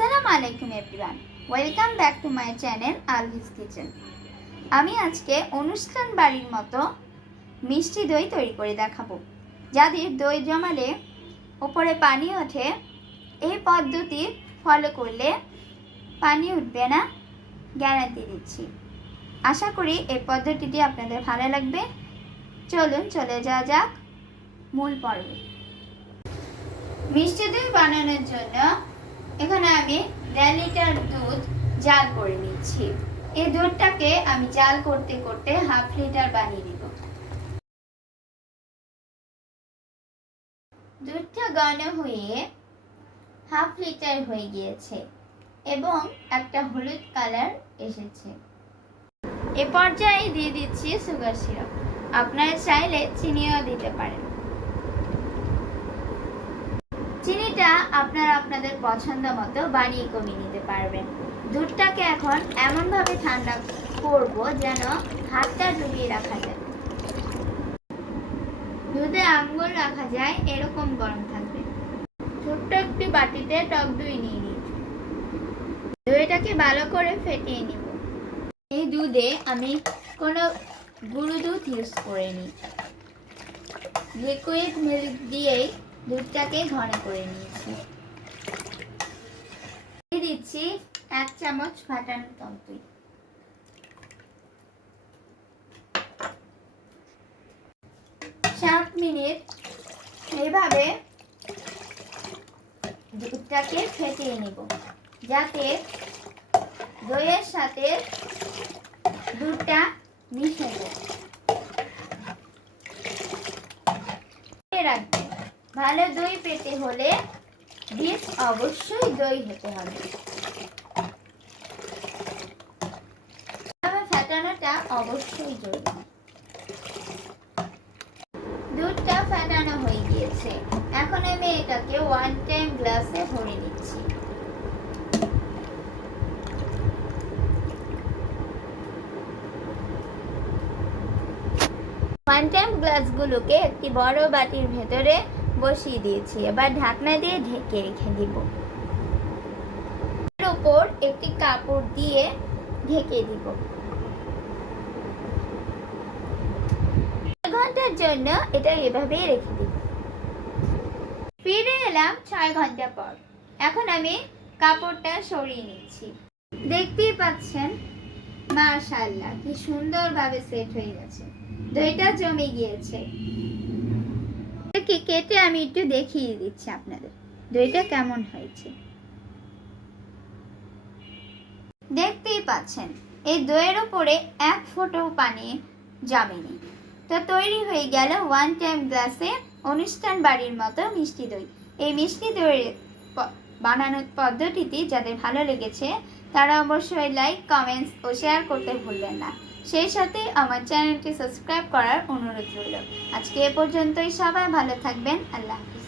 আসসালামু আলাইকুম everyone, welcome back to my channel Alvi's Kitchen. আমি আজকে অনুষ্ঠান বাড়ির মতো মিষ্টি দই তৈরি করে দেখাবো। যাদের দই জমালে ওপরে পানি ওঠে, এই পদ্ধতি ফলো করলে পানি উঠবে না, গ্যারান্টি দিচ্ছি। আশা করি এই পদ্ধতিটি আপনাদের ভালো লাগবে। চলুন চলে যাওয়া যাক মূল পর্বে। মিষ্টি দই বানানোর জন্য এখানে আমি 1.5 লিটার দুধ জাল করে নিচ্ছি। এই দুধটাকে আমি জাল করতে করতে 1/2 লিটার বানিয়ে দিব। দুধটা ঘন হয়ে 1/2 লিটার হয়ে গিয়েছে এবং একটা হলুদ কালার এসেছে। এ পর্যায়ে দিয়ে দিচ্ছি সুগার সিরাপ। আপনারা চাইলে চিনিও দিতে পারেন। চিনিটা আপনারা আপনাদের পছন্দ মতো বানিয়ে কমিয়ে নিতে পারবেন। দুধটাকে এখন এমনভাবে ঠান্ডা করব যেন হাতটা ডুবিয়ে রাখা যায়। দুধে আঙ্গুল রাখা যায় এরকম গরম থাকবে। ছোট্ট একটি বাটিতে টক দই নিয়ে নিচ্ছি। দইটাকে ভালো করে ফেটিয়ে নিব। এই দুধে আমি কোনো গুঁড়ো দুধ ইউজ করিনি, লিকুইড মিল্ক দিয়েই দুধটাকে ঘন করে নিয়েছি। দিয়ে দিচ্ছি 1 চামচ ফাটানো টক দই। সাত মিনিট এইভাবে দুধটাকে ফেটিয়ে নিব যাতে দইয়ের সাথে দুধটা মিশে যায়। রাখবেন, ভালো দই পেতে হলে বীজ অবশ্যই দই হতে হবে। ফেটানোটা অবশ্যই জরুরি। দুধটা ফেটানো হয়ে গিয়েছে, এখন আমি এটাকে 1 টাইম গ্লাসে ভরে নিচ্ছি। ওয়ান টাইম গ্লাসগুলোকে একটি বড় বাটির ভেতরে বসিয়ে দিয়েছি। এবার ঢাকনা দিয়ে ঢেকে রেখে দিব। এর উপর একটি কাপড় দিয়ে ঢেকে দিব। 6 ঘন্টার জন্য এটা এভাবেই রেখে দিব। ফিরে এলাম 6 ঘন্টা পর। এখন আমি কাপড়টা সরিয়ে নিচ্ছি। দেখতেই পাচ্ছেন মাশাআল্লাহ কি সুন্দরভাবে সেট হয়ে গেছে। দইটা জমে গিয়েছে। কেটে আমি একটু দেখিয়ে দিচ্ছি আপনাদের দইটা কেমন হয়েছে। দেখতেই পাচ্ছেন এই দইয়ের উপরে 1 ফোঁটাও পানি জমেনি। তো তৈরি হয়ে গেল 1 টাইম গ্লাসে অনুষ্ঠান বাড়ির মতো মিষ্টি দই। এই মিষ্টি দইয়ের বানানোর পদ্ধতিটি যাদের ভালো লেগেছে তারা অবশ্যই লাইক, কমেন্টস ও শেয়ার করতে ভুলবেন না। সেই সাথে আমার চ্যানেলটি সাবস্ক্রাইব করার অনুরোধ রইল। আজকে এ পর্যন্তই। সবাই ভালো থাকবেন। আল্লাহ হাফেজ।